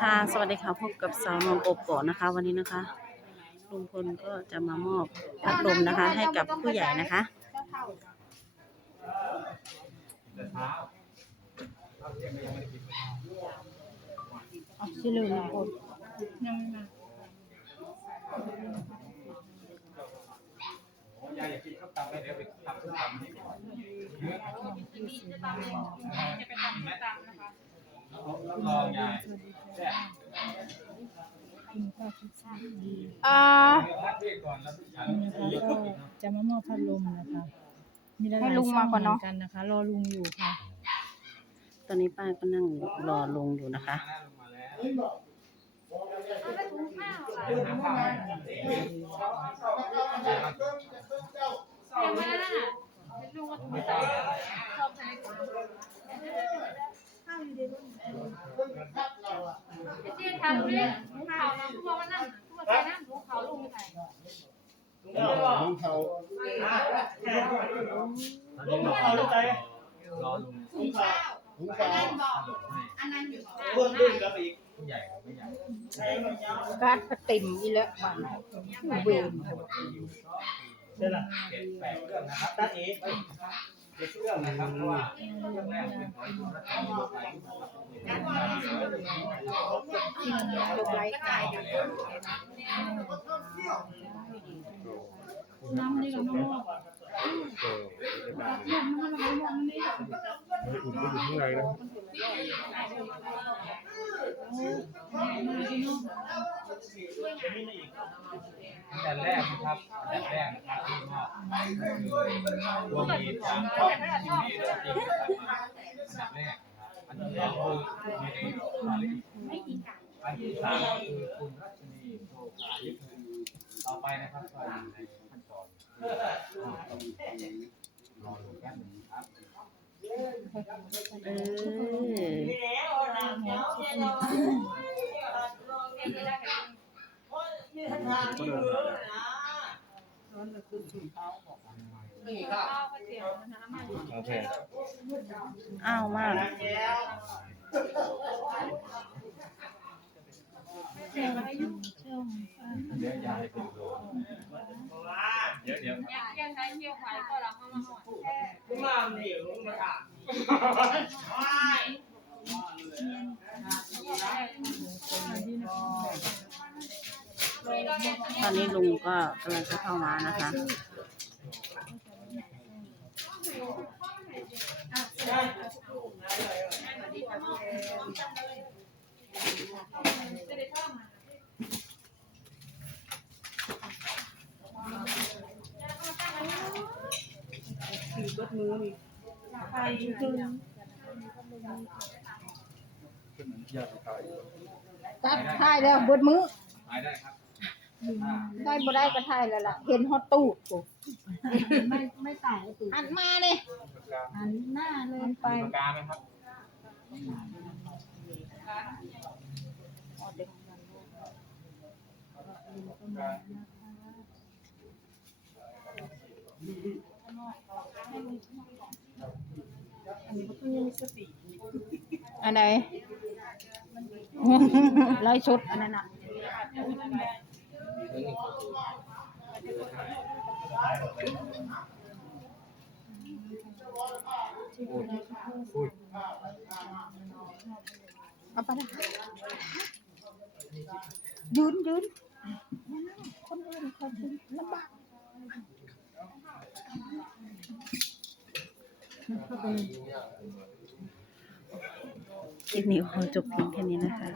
ค่ะ สวัสดีค่ะ พบกับสาวนวลโกโกะนะคะ วันนี้นะคะ ลุงพลก็จะมามอบพัดลมนะคะ ให้กับผู้ใหญ่นะคะ ชื่อลืมนะคนยายอยากกินข้าวตำไหมเดี๋ยวไปทำข้าวตำให้ก่อนรับรองยายแซ่บอ่าพักเบรกก่อนแล้ว ฉันนะคะก็จะมามอบพัดลมนะคะมีหลายให้ๆลุงมาก่อนเนอะ ช่งหมืกันนะคะ รอลุงอยู่ค่ะ ตอนนี้ป้าก็นั่งรอลุงอยู่นะคะ หน้าลงมาแล้วเดี๋ยวน้ำข้าวให้ไม่ต้องเขาวนะผู้บอกว่านั่นผู้บอกนั่นผู้เขาลุงไปไหนลุงเขาลุงเอาลูกใจรอลุงลุงเขาลุงเขาเพิ่มขึ้นกับอีกผู้ใหญ่ไม่ใหญ่การติ่มอีแล้วบ้านเวรเจ็ดแปดเรื่องนะครับตัดเองเจ็ดเรื่องนะครับเพราะว่าเรื่องแรกเป็นของคุณรัตน์ ยกไหลนะครับยกไร้ตายน้ำนี่เรามอบอุ่นก็อยู่ข้างในนะแต่แรกนะครับแต่แรกนะครับที่มอบตัวมีจากช่องทีวีเรื่องจริงนะครับอันดับแรก นะครับอันที่สองคือมีในสาลีอันที่สามก็คือคุณรัชนีโชคาภิต่อไปนะครับก็อยู่ในขั้นตอนรอดูกันนะครับเออ โอเคอ้าวมากเดี๋ยวยายไปดูเดี๋ยวเดี๋ยวอยากเที่ยวใช้เที่ยวไฟก็เราเข้ามาหอดตอนนี้ลุงก็กำลังจะเข้ามานะคะ ตัดทายแล้วเบิดมือหายได้ครับ ได้บ่ได้ก็ทายแล้วล่ะ เห็นฮอตตู้โอ้ไม่ไม่ตายตูหันมาเลยหันหน้าเลยไปปากกาไหมครับอันไหนไล่ชุดอันนั้นน่ะ เอาไปนะยืนยืนคนอื่นเขายืนลำบากคลิปนี้ขอจบเพียงแค่นี้นะคะ